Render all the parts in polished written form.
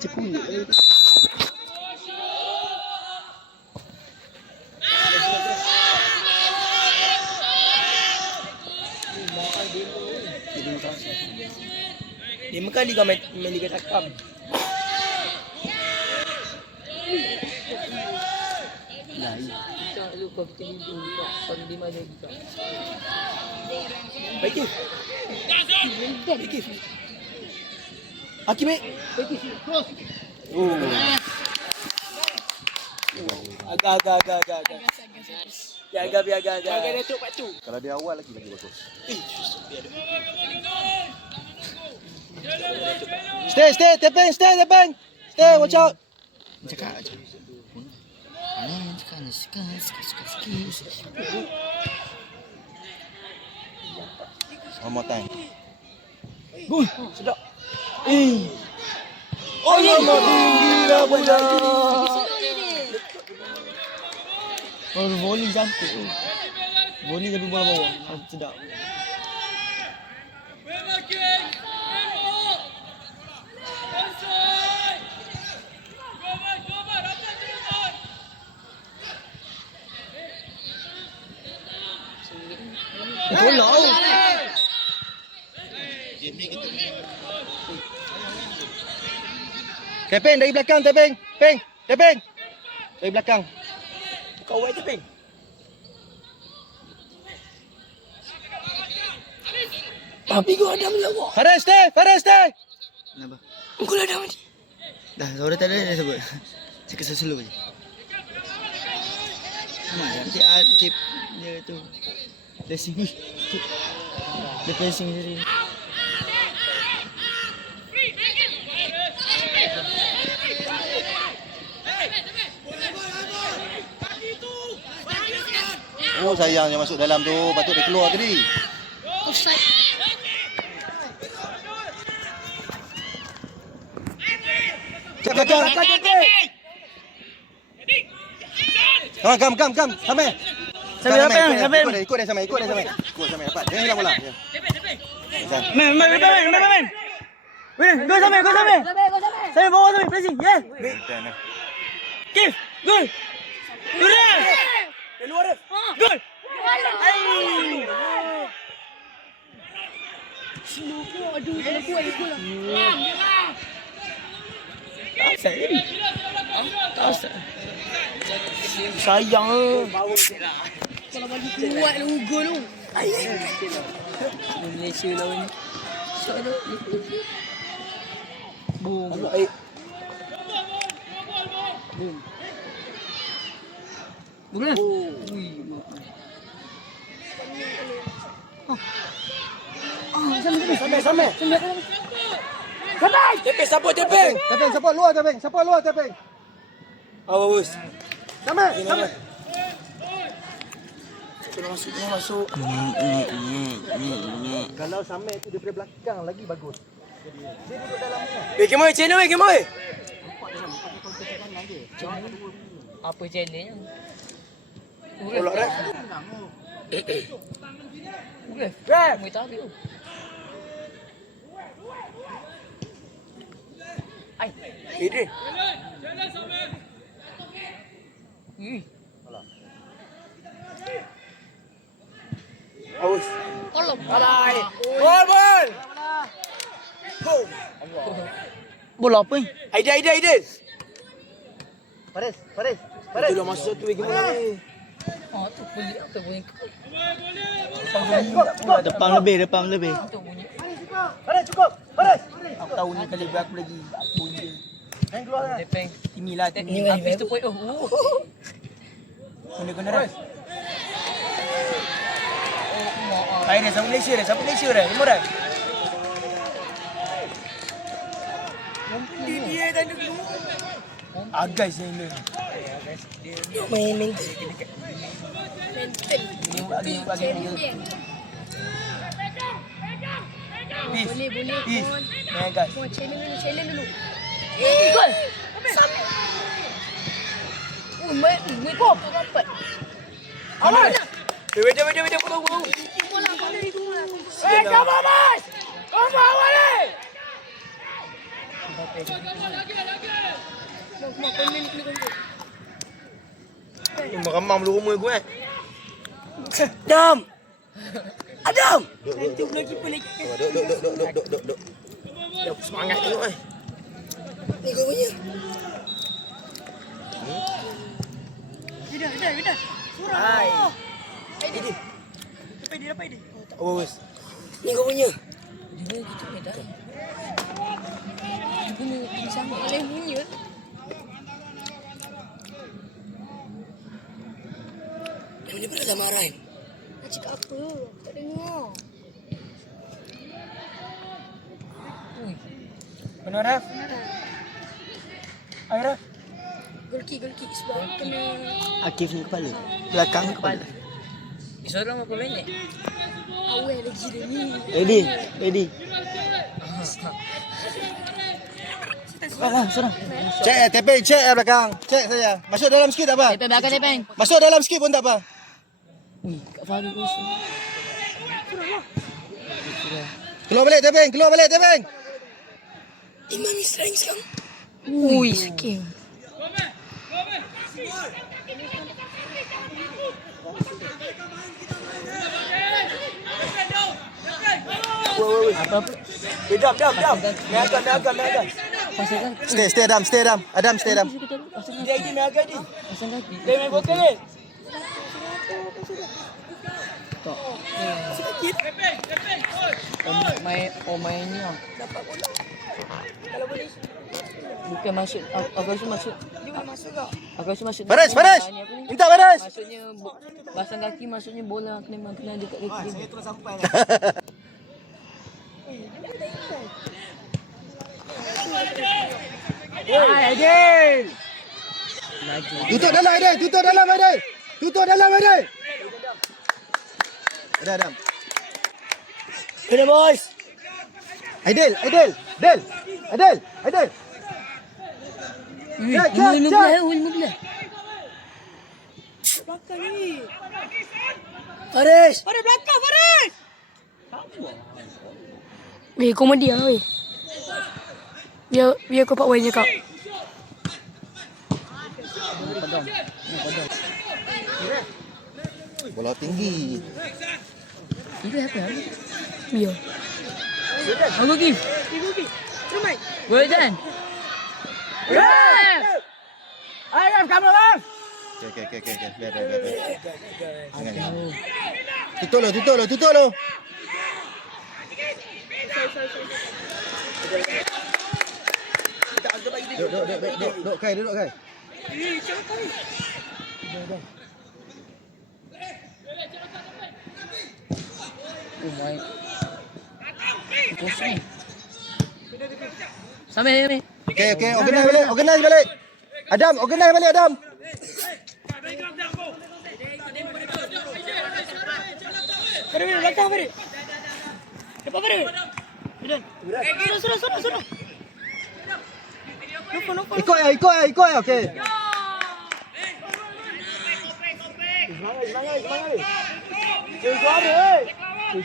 Cepul. Lima kali kau main Liga Takam. Nah, Tak lupa kita hidup juga. Kalau di mana juga. baik. Baik. Hakim baik. Cross. Oh. Agak. Biar agak. Agak Datuk Pak Tu. Kalau dia awal lagi bagus. Stay, tepeng. Stay, watch out. Cakap aja. One more time. Sedap. Oh, lama gila bola. Oh, volley cantik tu. Volley tapi bola bawah. Sedap. Tolak tu. Tepeng dari belakang, Tepeng. Dari belakang. Kau awal Tepeng. Tapi kau ada melawak. Faris, stay. Kenapa? Kau ada mati. Dah, suara tak ada dah sebut. Cakap slow je. Nanti tip dia tu. Placing. Dia placing sendiri. Oh sayang yang masuk dalam tu. Patut dia keluar tadi. Offside. Cakap. Come. Sampai. Ikut dia sampai dapat. Jangan hilang bola. Main. Weh, go sampai. Sampai bawah sampai placing. Yeah. Kif, gol. Sudah. Keluar dah. Gol. Aduh, gol lah. Tak sayang. Kalau bagi kuat lu gol tu. Malaysia lawan ni. Boom. Boom. Bukan? Sampai. Tepeng, support. Tepeng support luar Tepeng. Awas. Sampai. Masuk. Kalau Samet tu daripada belakang lagi bagus. Dia duduk dalamnya. Weh, kemoi. Apa channel? Tolak dah. Boleh. Rap. Mau tahu tu. Ai. Ini. Awas. Tolong. Alai. Bol. Boom. Bola apa ni? Aidil. Faris. Itu dah masuk satu lagi bola ni. Oh, tu pelik tu bunyi. Depan lebih. Tu bunyi. Faris cukup. Faris. Aku tahu ni kali aku lagi bunyi. Main keluar dah. Tepeng. Inilah Ni habis tu point. Guna dah. Baik dah, siapa Malaysia dah. Semua dah. Dia dah dulu. Agas ni. Main mental. Bagi. Peace. Main agas. Challenge dulu. Gol. Main kau dapat. Awal. Wait, potong. Bola kau itu. Come on, mas. Come on, awal ni. Mau komen ni kon. Meremam lu rumah gue. Adam! Adam! Nanti pula kiper lagi. Duk. Ya, semangat tengok eh. Ni kau punya. Dah. Hai. Dapat dia. Oh, wes. Ni kau punya. Dia gitu beda. Ini sama. Boleh punya. Yang ni pernah marah. Nak cakap apa? Tak dengar. Mana Raf? Ayo Raf. Golki sebab kena Akif ni kepala. Belakang kepala. Seorang apa main ni? awal lagi dia ni. Ready. Alah, sana. Cek tepeng, cek belakang. Cek saja. Masuk dalam sikit tak apa? Tepeng belakang tepeng. Masuk dalam sikit pun tak apa. Kak Farid kosong. Keluar balik tepeng. Imam ni strength sekarang. Ui, sakit. Apa? Diam. Meagan. Pasang kan? Stay Adam. Adam, stay Adam. Dia ini meaga ni. Pasang kaki. Dia main botol ni. Tak. Main ni ah. Dapat bola. Kalau boleh. Bukan masuk. Aku rasa masuk. Dia boleh masuk tak? Aku rasa masuk. Baris. Tanya apa ni? Minta baris. Maksudnya pasang kaki maksudnya bola kena dekat kaki dia. terus sampai. Hai Adil. Tutup dalam Adil. Ada Adam. Kena boys. Adil. Ilmu belah. Belakang ni. Faris. Pada belakang, Farid. Weh, komedi lah weh. Biar kau Pak Wan cakap. Bola tinggi. Itu apa? Biar. Aku give. Terus main. Boleh dan. Ayo, kamu Raf. Okey. Biar. Jangan. Tutup lo. Duduk kai. Oh my. Kosong. Sampai. Okey, organize balik. Adam, organize balik Adam. Farid, belakang Farid. Dapat Farid. Suruh. Lupa. Ikut ya, okey.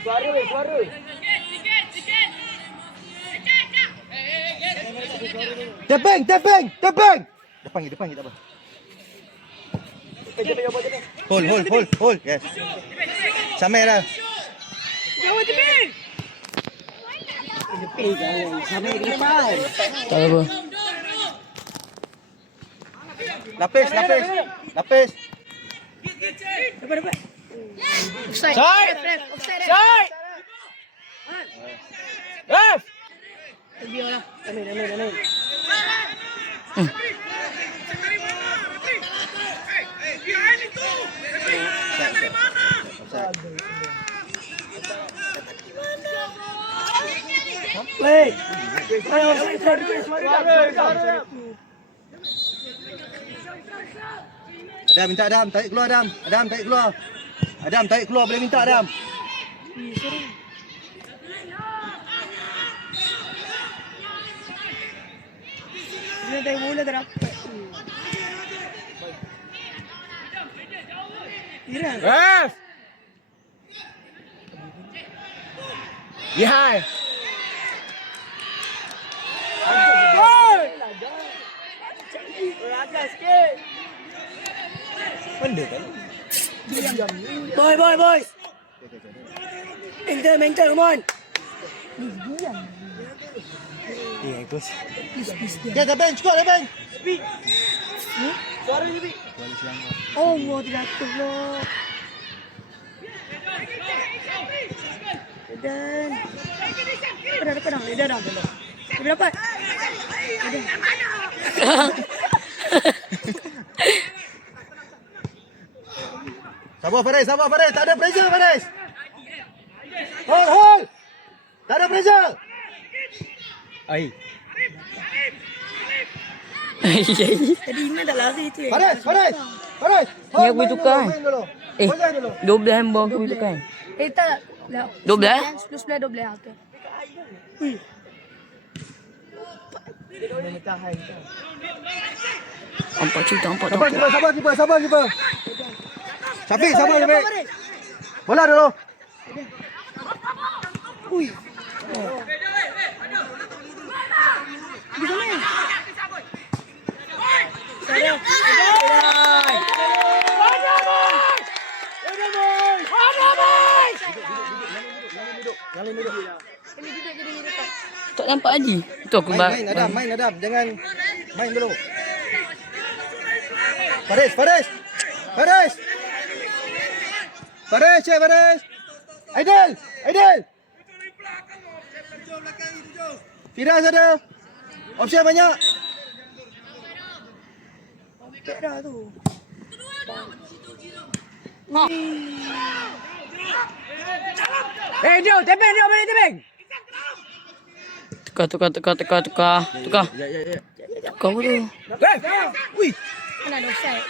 Semangat. Suara. Tepeng. Depan tak apa. Hold. Yes. Sampai dah. Tak apa. Lapis. Offside. Offside. Ref. Biarlah. Amin. Adam minta Adam, tarik keluar Adam. Adam tarik keluar boleh minta Adam. Dia tak bola tak dapat. Ref. Behind. Benda kan? Boys. Mental, come on. Coach. Okay, dah bench, cukup dah bench. Suara ni, Bi. Oh, mau jatuh lah. Dan pedang. Dia dapat. Sabar Faris. Tak ada pressure Faris. Hold. Tak ada pressure. Ai. Tadi Iman dah lari tu. Faris. Ni aku boleh tukar. Main dulu. Eh, Main dulu. 12 handball aku boleh tukar. Tak. 12? 12. Okay. Ui. Nampak cerita, nampak tak? Sabar keeper. Syafiq, sabar Syafiq. Bola dulu. Ui. Di sana. Tak nampak Haji. Tu aku Main Adam. Jangan main dulu. Faris. Aidil. Firas ada. Option banyak. Dah tu. Jom, tepeng. Tukar. Tukar dulu. Ui. Mana ada offside?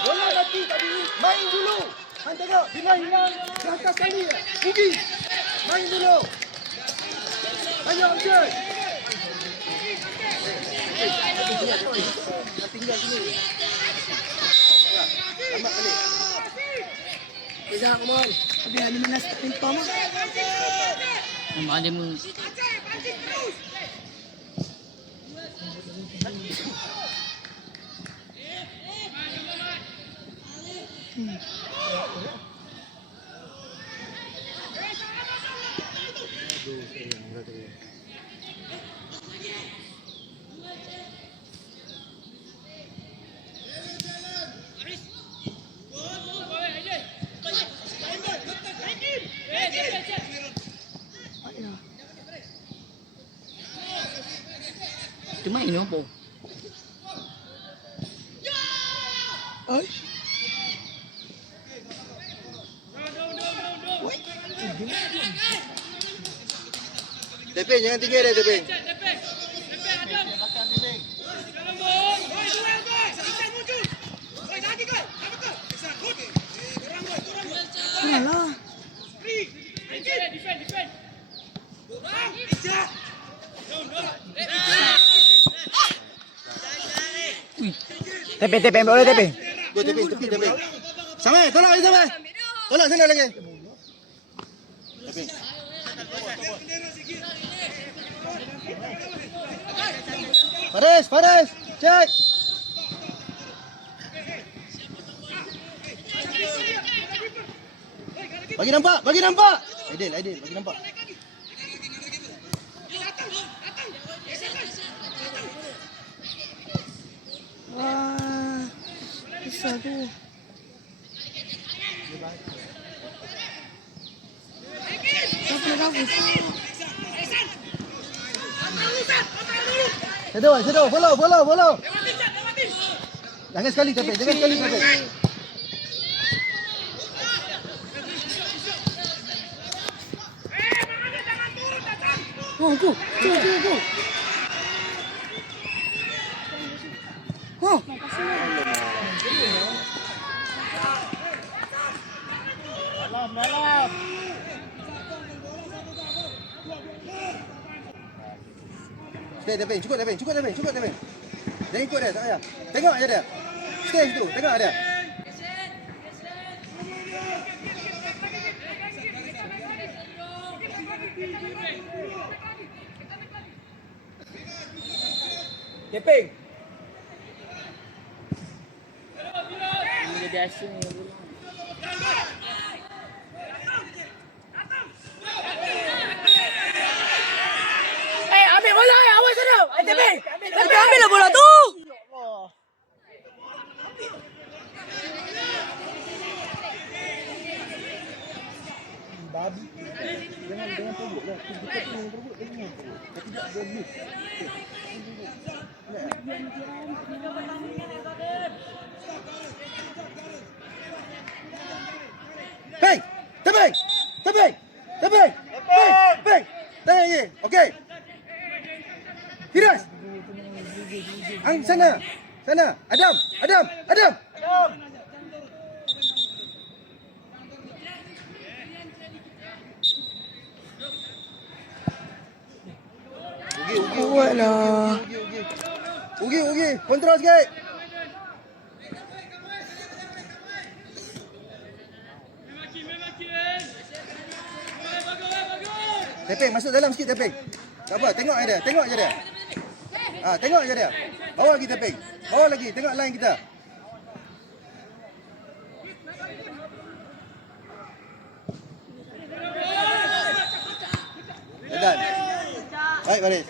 Bola mati tadi. Main dulu. Hang tengok bila hilang ke atas kali. Rugi. Main dulu. Banyak option. Tinggal sini. Selamat balik. Come on. Abi ada mana timpa mah? Nampak ada mu. Dia main ni apa? Tepeng jangan tinggal dia tepeng. Alah. Tepeng, boleh tepeng. Go tepeng. Sampai, tolak lagi sampai. Tolak sana lagi. Tepeng. Faris, check. Bagi nampak. Aidil, bagi nampak. Wah. Bisa tu. Shadow, follow. Jangan sekali tepeng. Oh, go. Oh. Malam. Stay tepeng, cukup tepeng. Jangan ikut dia, tak payah. Tengok je dia. Stay situ, tengok dia. Keping. Ini jadi asing ni bola. Ambil bola, awak sana. Tapi ambillah bola tu. Babi. Jangan perut lah. Kita jangan perut. Jangan perut. Tidak dia miss. Hey, tebing. Tengah ye. Okey. Firas. Ang sana. Adam. Kuat lah. Ugi. Kontrol sikit. Tepeng masuk dalam sikit Tepeng. Tak apa, tengok je dia. Tengok je dia. Bawa lagi Tepeng. Bawa lagi, tengok line kita. Dan. Baik, baris.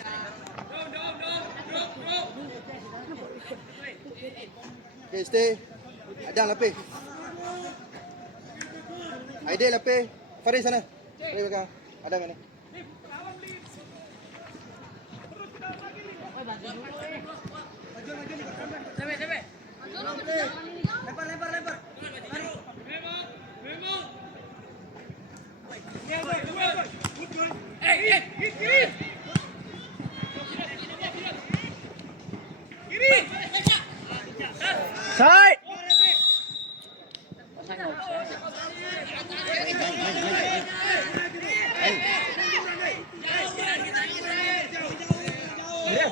Okay, stay. Adam lapis. Aidil lapis. Faris sana. Faris belakang. Adam mana? Side.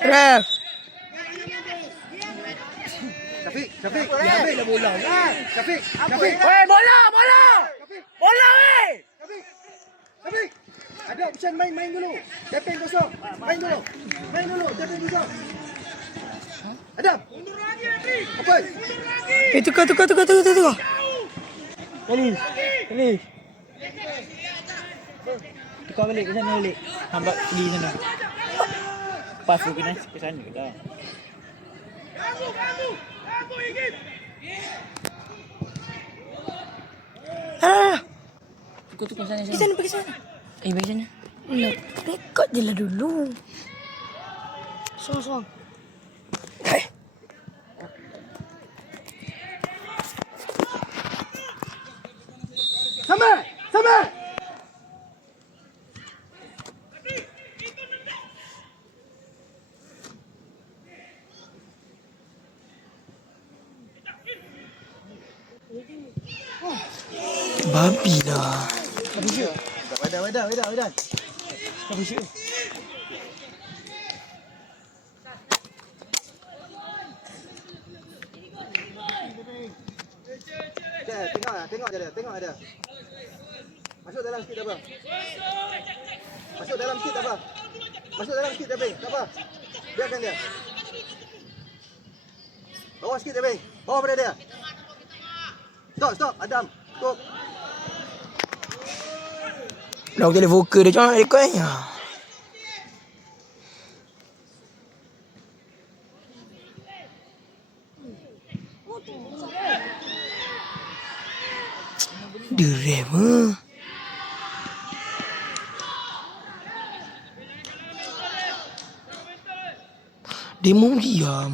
Ref. Syafiq, ambil lah bola. Syafiq. Weh, bola. Bola weh. Syafiq. Ada option main dulu. Tepeng kosong. Main dulu. Tepeng kosong. Adam. Mundur lagi, Andri. Apa? Tukar. Kali. Tukar balik ke sana balik. Hambat pergi sana. Pas tu kena ke sana ke dah. Kamu ingin. Tukar sana. Pergi sana. Bagi sana. Nak rekod je lah dulu. Sorang. Sama. Babi lah. Wadah. Apa sih? Tengok je dia. Masuk dalam sikit tak apa. Masuk dalam sikit Tepeng. Tak apa. Biarkan dia. Bawa sikit Tepeng. Bawa pada dia. Stop. Adam. Stop. Dah jadi vokal dia jangan rekod ni. Direm Demo dia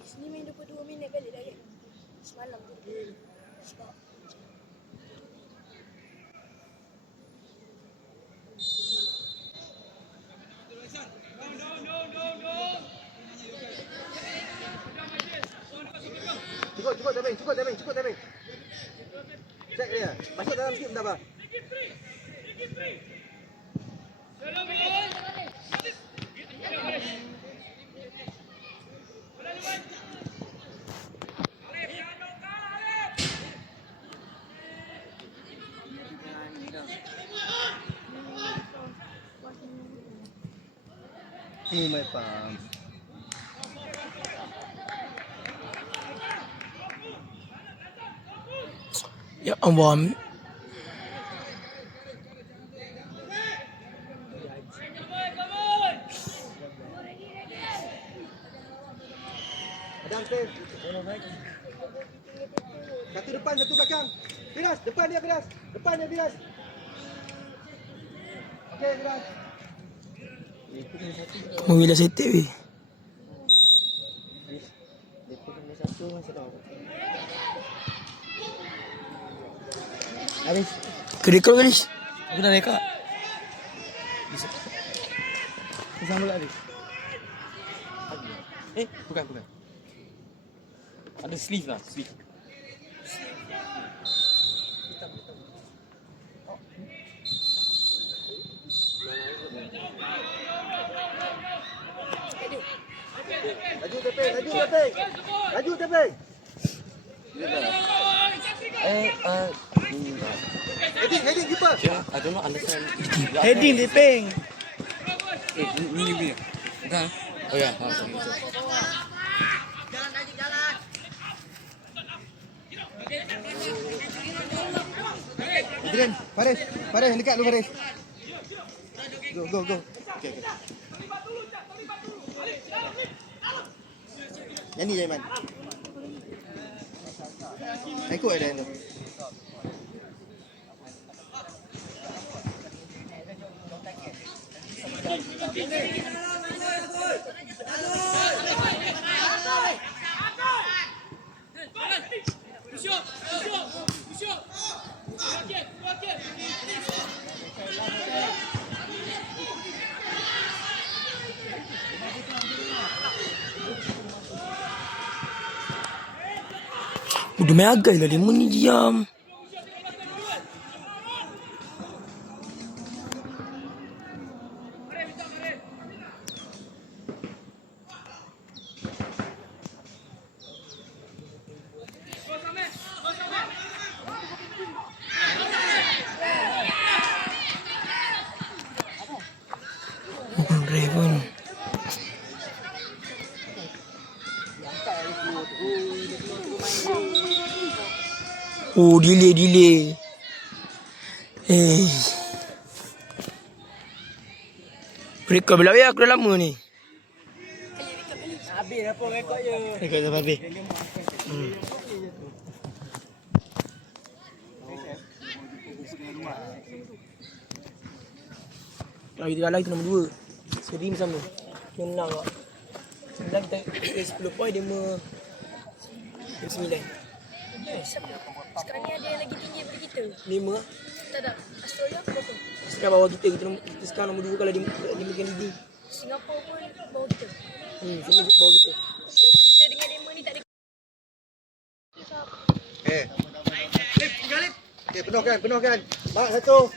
Sini main 22 minit balik dah. Semalam tu. Sebab Cukup Tepeng. Check dia. Masuk dalam sikit bentar apa. my palm. Ya ampun. Adam stay. Satu depan, satu belakang. Firas, depan dia Firas. Depan dia Firas. Okey, Firas. Mawila sa ite eh. Habis. Kedekal guys. Aku dah reka. Bisa. Sambung habis. Bukan. Ada sleeve lah, sleeve. Laju tepeng, laju tepeng. Laju tepeng. Heading keeper. I don't know understand. Heading Depeng. Ini. Bukan. Oh ya, Adrian, Faris yang dekat lu Faris. Go. Okay. Yang ni je Iman. Ikut Adrian tu. Udah meagai lah dia ni diam. Raven. Oh, delay. Mereka bila aku dah lama ni. Habis apa rekod je. Rekod dah habis. Kalau kita kalah kita nombor 2. Seri ni sama. Dia menang tak. Sebenarnya kita 10 poin dia 9. Sekarang ni ada yang lagi tinggi daripada kita. 5 lah. Tak. Australia berapa? Sekarang bawah kita sekarang nombor 2 kalau dia makan leading. Singapura pun bawah kita. Semua bawah kita. Kita dengan Denmark ni tak ada. Okay, penuhkan. Mak satu.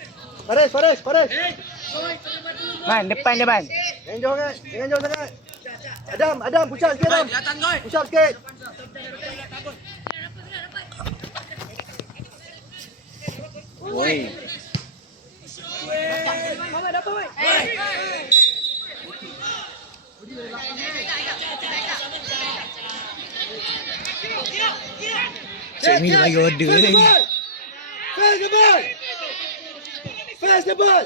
Faris. Man, depan. Jangan jauh sangat. Adam, push up sikit Adam. Push up sikit. Oi. Cik ni lagi order ni. Fast the ball.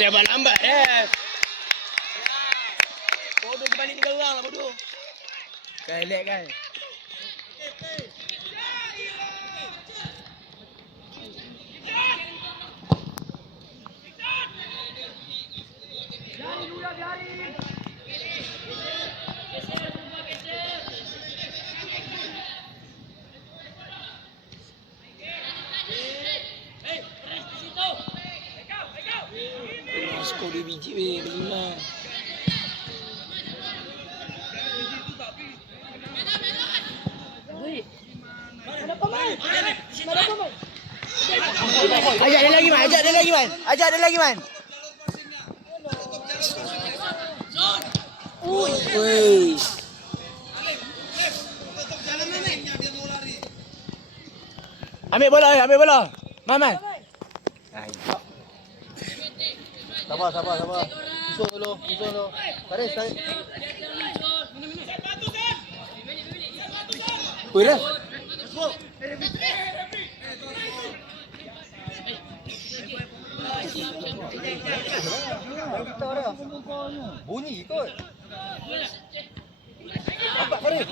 Dia lambat bodoh dia balik 3 orang lah bodoh. Kailek kan. Skor 2 biji weh, berlima. Ajak dia lagi man. Woi. Ambil bola. Man. Sabar. Susun dulu. Baris, tarik. Weh dah. Bunyi ikut. Nampak Faris?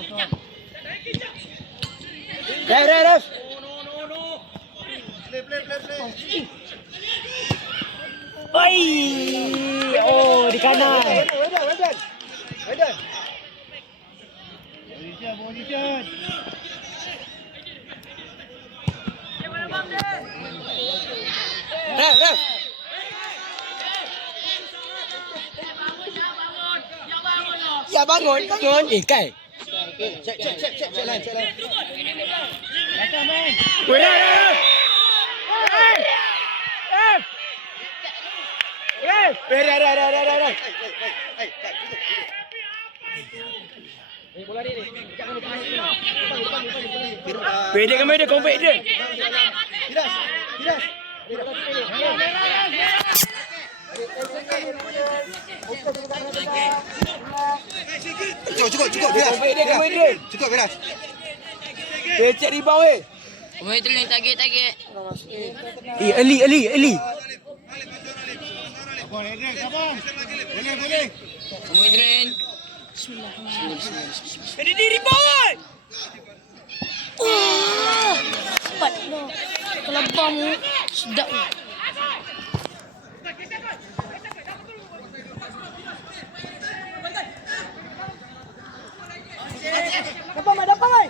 Ref. Play. Oi. Oh, di kanan. Wedan. Ref. Ya bangun. Kai. Cek line. Weh dah. Dah. Pede kami dia kompet dia. Firas. Cukup Firas. Kompet dia. Cukup Firas. Dia cek rebound weh. Umay tuloy, target. Early. Umay tuloy. Pede diri rebound. Cepat. Kelabang mu. Sedap ni. Dapat.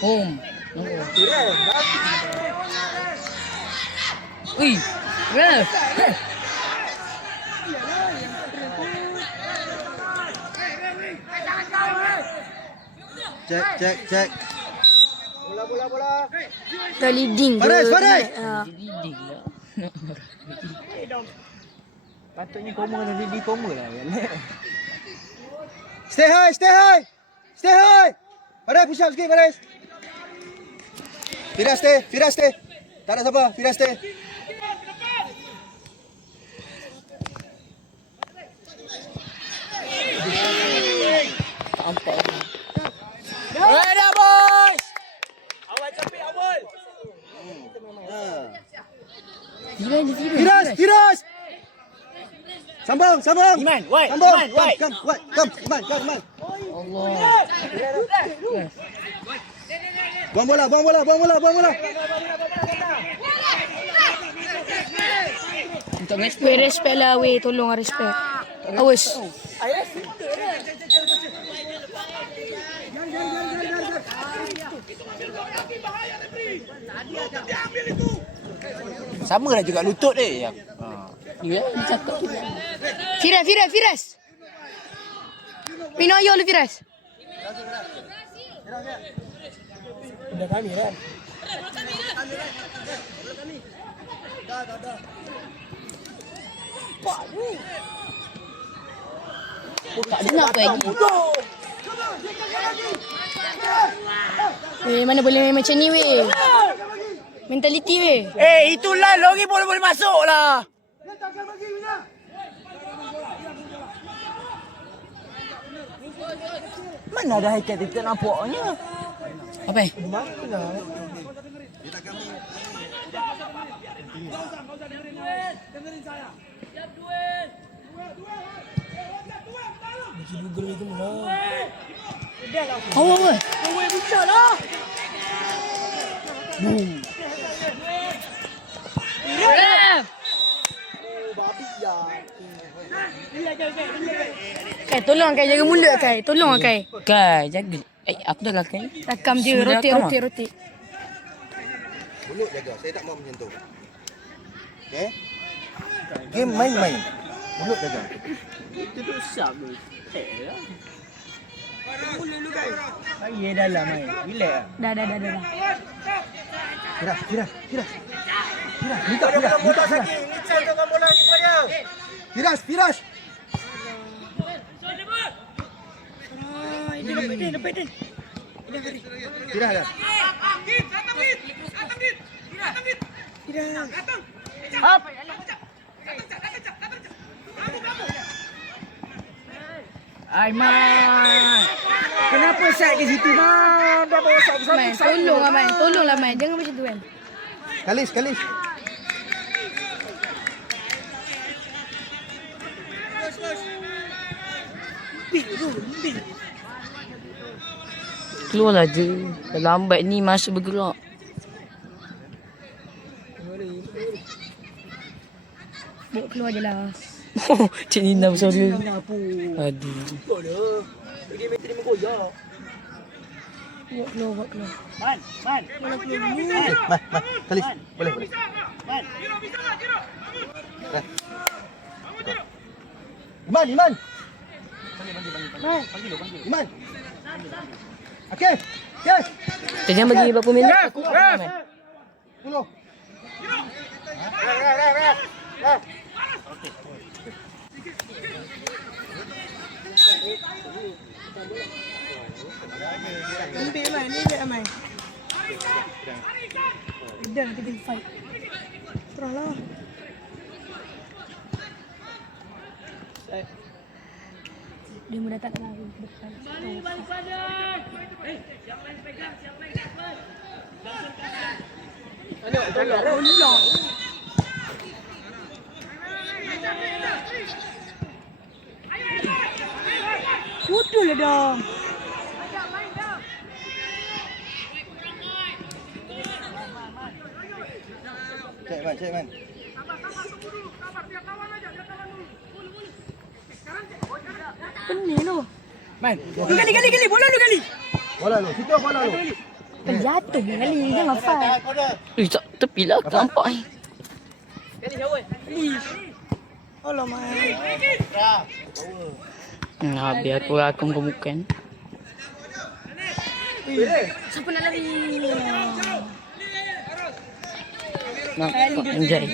Boom. Uy, ref. Cek. Bola. Dah leading ke? Faris. Diding lah. Patutnya koma kena di koma lah. Stay high. Faris push up sikit Faris. Firas stay. Tak ada siapa, Firas stay. Weh dah boys. Awal capek awal. Firas. Sambung. Iman, wait. Sambung. Iman, wait. Come, Iman. Allah. Buang bola. Untuk match Weh, respect lah weh. Tolong respect. Awas. Sama lah juga lutut dia. dia cakap tu. Firas. Pinoyo lu Firas. Udah kami kan. Kenapa lagi? Weh, mana boleh main macam ni weh. Mentaliti weh. Itulah lori boleh masuk lah. Mana ada haikat kita nampaknya? Apa? Google itu mana? Oh, apa? Ref! Kai, tolong Kai jaga mulut Kai. Tolong Kai. Kai, jaga. Aku dah lakukan. Takam dia, Sudah rakam, rotate. Mulut jaga, saya tak mau menyentuh. Okay? Game main-main. Mulut jaga. Lagi dalam main. Relax lah. Dah. Firas. Minta Firas. Firas. Firas dah. Up! Aiman! Kenapa set di situ, Man? Dah bawa satu-satu. Man, tolong lah Man. Tolong lah Man. Jangan macam tu kan. Kalis, Kalis. Keluarlah je. Dah lambat ni masa bergerak. Bawa keluar je lah. Cik Nina bersuara. Kenapa? Aduh. Kau dah. Dia main terima koyak. Bawa keluar, bawa keluar. Man, Man. Kalis. Boleh, boleh. Man. Iman, Iman. Panggil. Iman. Okey. Yes. Kita jangan bagi berapa minit. Yes. Yes. 10. Ambil Man, ambil Man. Dah, kita fight. Terahlah. Dia mula tak lari ke depan. Bodoh lah dah. Cek, Man. Pening tu. Man. Gali. Bola lu gali. Bola lu. Situ bola lu. Terjatuh gali. Jangan fight. Tak tepi lah. Tak nampak ni. Allah Man. Biar aku rakam kau bukan. Siapa nak lari? Nak enjoy.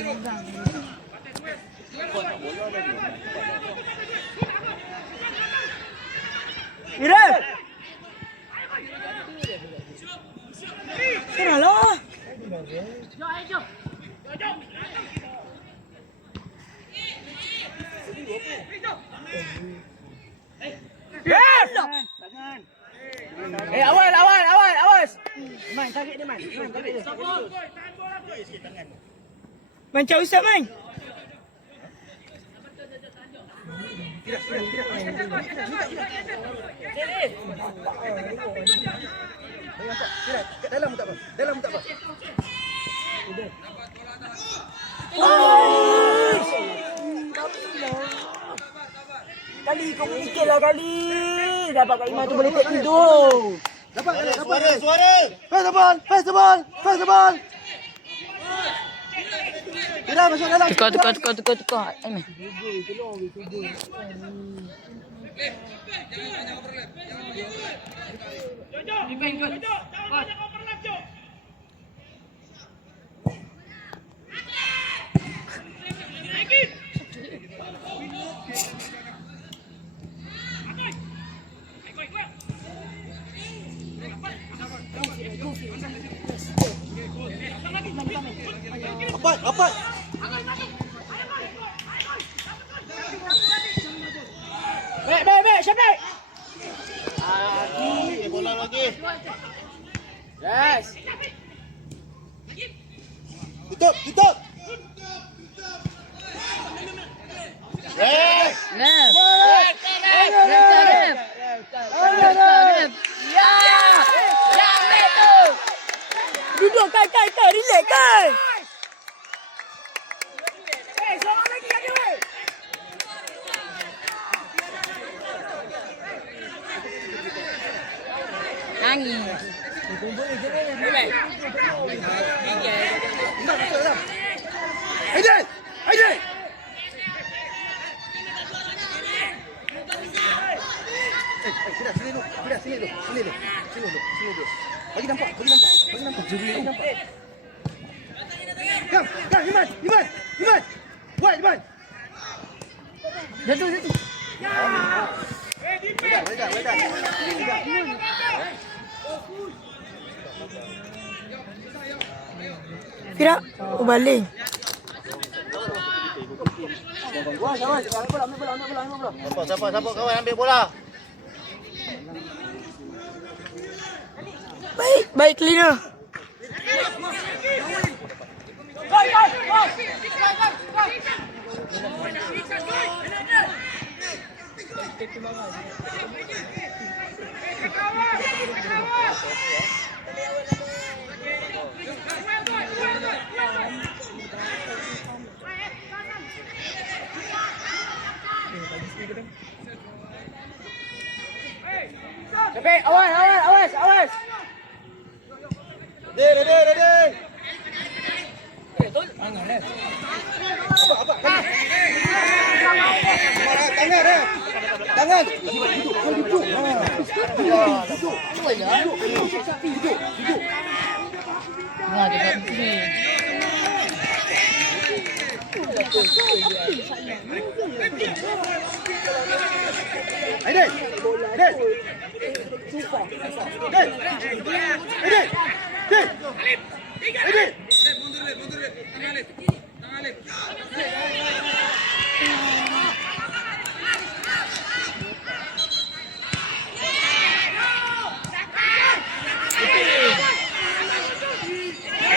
Ira. Terahlah. Yes. Tangan. Awas. Man, tarik dia, Man. Tarik dia. Man, cak usap Man. Kat dalam tak apa. Dalam tak apa. Kali kau fikirlah kali. Dapat Kak Iman tu boleh tak tidur. Dapat. Suara. Festival. Ira masuk dalam. Tukar. Aiman. Apa? Baik, Syafiq. Bola lagi. Yes. Tutup. Left. Ya. Ambil tu. Duduk kai. Relax kai. Seorang lagi weh. Nangis. Aiden. Sini dulu. Bagi nampak. Kam, Iman. Buat, Iman. Jatuh. Wedah. Fira, baling. Siapa kawan ambil bola. Baik cleaner. Awas. Ready. Tangan. Nah, dekat sini.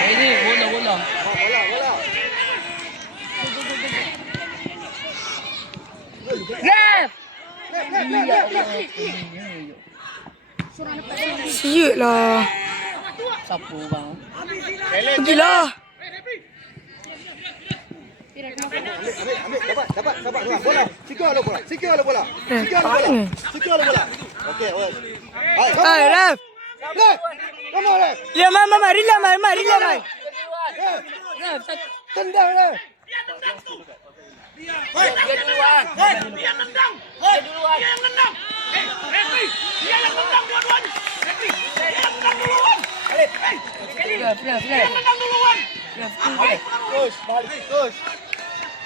Ini bola. Left. Siut lah. Sapu bang. Pergilah. Ambil. Dapat bola. Secure bola. Okey, awal. Hai, ref. Come on, ref. Dia mai. Rila mai. Tendang ref.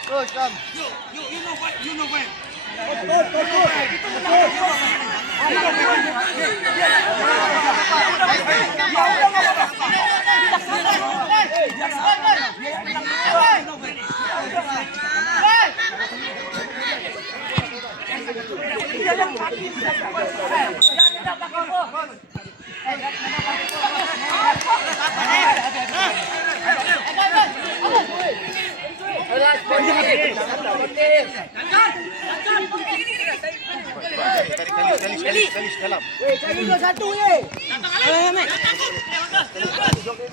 Terus, Ram. Kalis dalam.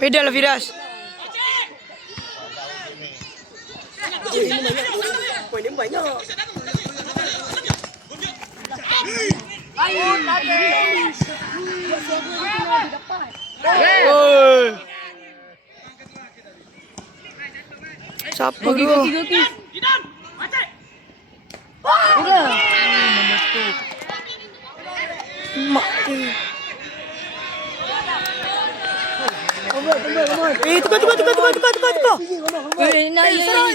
Beda lah Firas. Poin dia banyak. Siapa tu? Mak tu.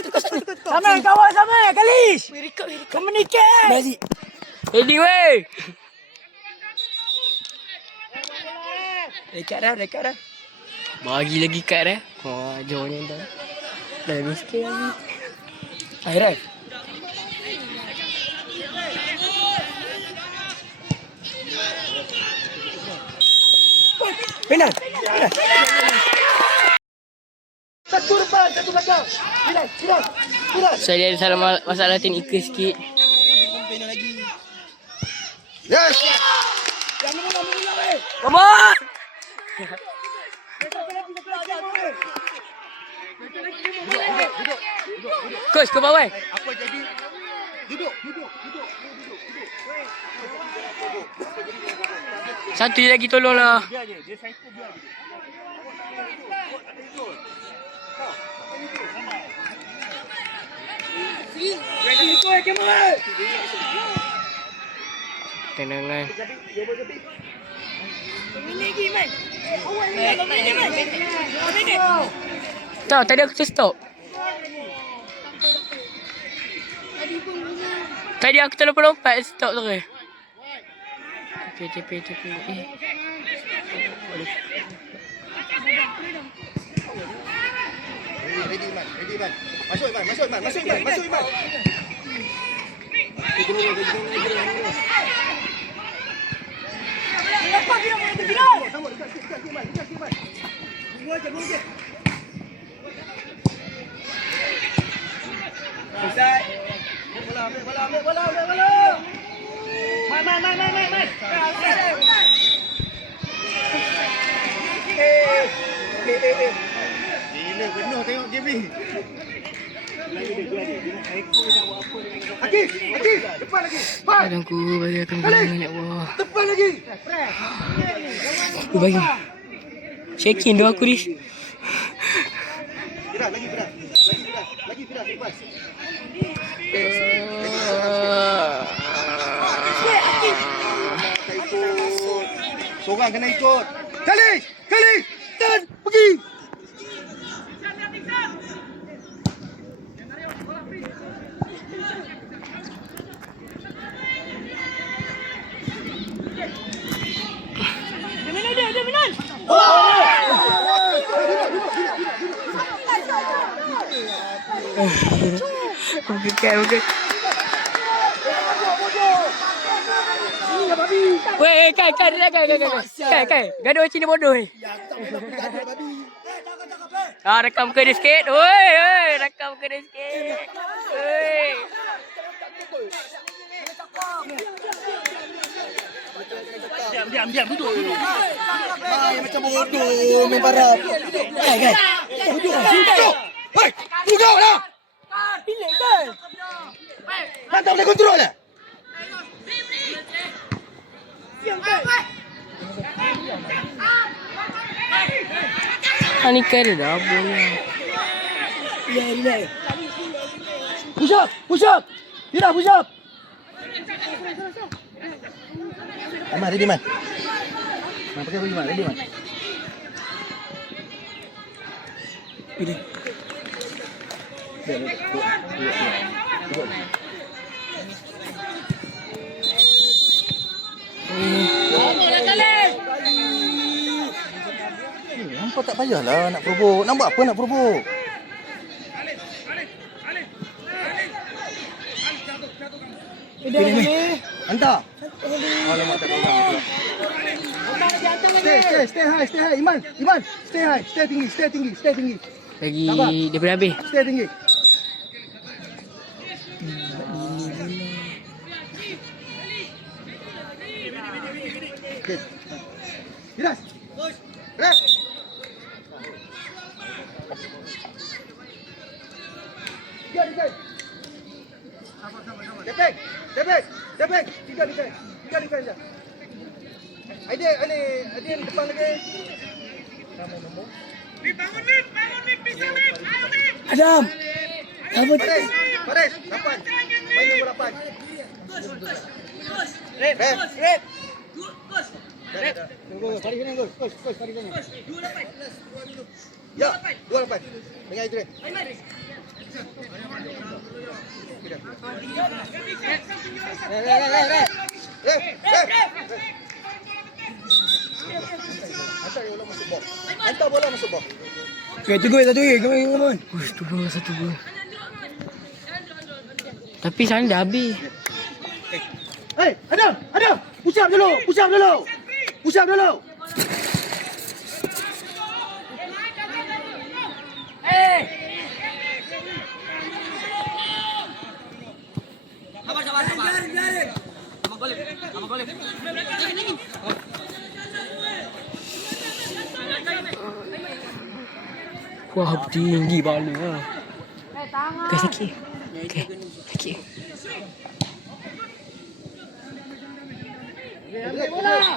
Tukar. Sama, Kalis. Communicate. Balik. Heading weh. Dekat dah. Bagi lagi kad dah. Wah, jauhnya dah. Dah miskin lagi. Akhirnya. Penal. Satu depan, satu belakang. Hilang. Saya ada salah masalah teknikal sikit. Yes. Come on! Coach, ke bawah. Apa jadi? Duduk. Satu je lagi tolonglah. Dia psycho biar je. Tenangan. Tahu tadi aku stop. Tadi aku terlompat stop terus. TP. ready Iman. Ready Iman. Masuk Iman. Sama dekat sikit Iman. Dua je. Selesai. Bola. Main. Gila penuh tengok game ni. Hakim, depan lagi. Badanku bagi akan guna ya Allah. Depan lagi. Aku bagi. Check-in doa aku ni. Firas, lagi Firas. Lepas. Seorang kena ikut. Kali. Dan pergi. Bukan. Weh, kai. Gaduh Cina bodoh ni. Rekam ke dia sikit. Weh, rekam ke dia sikit. Weh. Diam, duduk. Macam bodoh, main barap. Kai. Duduk. Hei, duduk lah. Pilih kan? Kan tak boleh kontrol lah. Ni kira dah boleh. Push up. Tidak push up. Aman, ready man. Pakai baju man, ready man. Pilih. Nampak tak payahlah nak probok. Nak buat apa nak probok? Hantar. Alamak tak pegang pula. Stay high. Iman. Stay high. Stay tinggi. Lagi daripada habis. Stay tinggi. Okay. Firas. Rep. Depek. Tiga defend je. Aidil depan lagi. Bangun Nip, bisa Nip. Ayo Nip. Adam. Paris, 8. Main nombor 8. Rep. Tunggu, tarik sini gol. Coach, tarik sini. 28. Ya, 28. Dengan Adrian. Hantar bola masuk box. Okay, tunggu. Come on. Tunggu satu gol. Tapi sana dah habis. Hey, Adam. Push up dulu. Wah, tinggi bala. Okay, sakit. Bola.